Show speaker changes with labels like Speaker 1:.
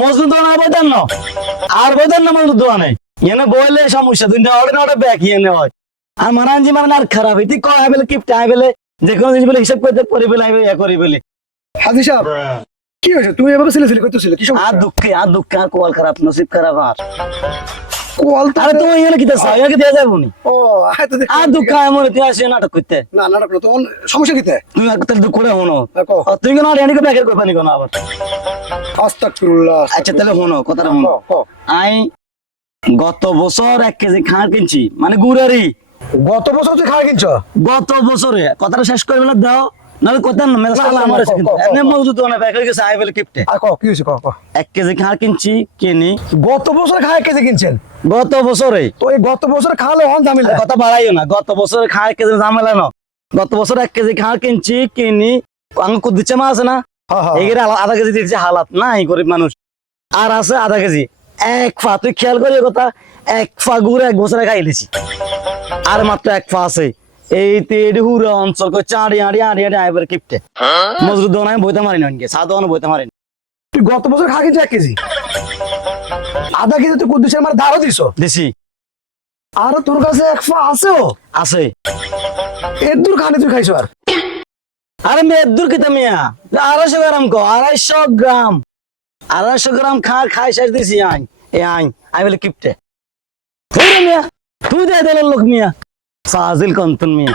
Speaker 1: মজদুর দোকান আর বইতেন না। আর বইতেন না মজদুর দোকানে। এনে বইলে সমস্যা দুইটা অর্ডার অর্ডার ব্যাক এনে হয়। আর মারানজি মানে আর খারাপ হইতি কয় আইবেলে কিপটা আইবেলে যে কোনো জিনিস বলে হিসাব করতে করি বলে আইবে ইয়া করি বলে।
Speaker 2: হাজি সাহেব কি হয়েছে? তুমি এভাবে ছেলে ছেলে করতেছিলে কি
Speaker 1: আর দুঃখে আর দুঃখে আর কোয়াল খারাপ নসিব খারাপ আর।
Speaker 2: কোয়াল
Speaker 1: আরে তুমি এখানে কি দেখছ? এখানে দেয়া যাব নি
Speaker 2: ও তো দেখি।
Speaker 1: আর দুঃখ এমন তুই আসে নাটক করতে।
Speaker 2: না নাটক না তোমার সমস্যা কিতে?
Speaker 1: তুমি একটা দুঃখ করে হনো। তুই কেন আর এনে ব্যাকের কই পানি কোন আবার?
Speaker 2: আস্তাগফিরুল্লাহ
Speaker 1: আচ্ছা তাহলে হনো কথাটা হনো।
Speaker 2: ক, ক।
Speaker 1: আই গত বছর এক কেজি খাঁড় কিনছি মানে গুড়ারি।
Speaker 2: গত বছর তুই খাওয়া কিনছ?
Speaker 1: গত বছরে কথাটা শেষ করে বেলা দাও নাহলে কথা না মেলা
Speaker 2: না, না,
Speaker 1: আমার
Speaker 2: না,
Speaker 1: কিন্তু। এমনি মজুদ মানে ব্যাক হয়ে গেছে আই বলে কিপটে।
Speaker 2: আর ক কি হয়েছে ক ক
Speaker 1: এক কেজি খাঁড় কিনছি কিনি।
Speaker 2: গত বছর খাওয়া কেজি কিনছেন?
Speaker 1: গত বছরে?
Speaker 2: তো এই গত বছর খাওয়ালে অন ঝামেলা।
Speaker 1: কথা বাড়াইও না গত বছরে খাঁড় কেজি ঝামেলা না। গত বছর এক কেজি খাঁড় কিনছি কিনি আঙ্কুর দিচ্ছে মা আছে না?
Speaker 2: হ্যাঁ, হ্যাঁ।
Speaker 1: এগেরে আধা কেজি দিচ্ছে হালাত নাই গরিব মানুষ। আর আছে আধা কেজি। এক ফা তুই খেয়াল করি কথা এক ফা গুড়ে এক বছরে খাইলেছি আর মাত্র এক ফা আছে। এই তেড়ি হুরা অঞ্চল কই চাড়ি আড়ি আড়ি আড়ি আইবার কিপটে। মজুর দোকান আমি বইতে মারি না সা বইতে মারিনা।
Speaker 2: তুই গত বছর খাওয়া কিনছ এক কেজি? আধা কেজি তুই কুদ্দুসের মানে দাঁড়ো দিছ?
Speaker 1: দিছি।
Speaker 2: আর তোর কাছে এক ফা আছেও
Speaker 1: আছে।
Speaker 2: এর দূর খানি তুই খাইছ আর?
Speaker 1: আরে মেয়ে দূর কিতা মিয়া? আড়াইশো গ্রাম কো আড়াইশো গ্রাম। আড়াইশো গ্রাম খা খাই শেষ দিছি আইন এ আই আই বলে কিপটে। মিয়া তুই দে দিল লোক মিয়া। ফাজিল কন্তন মিয়া।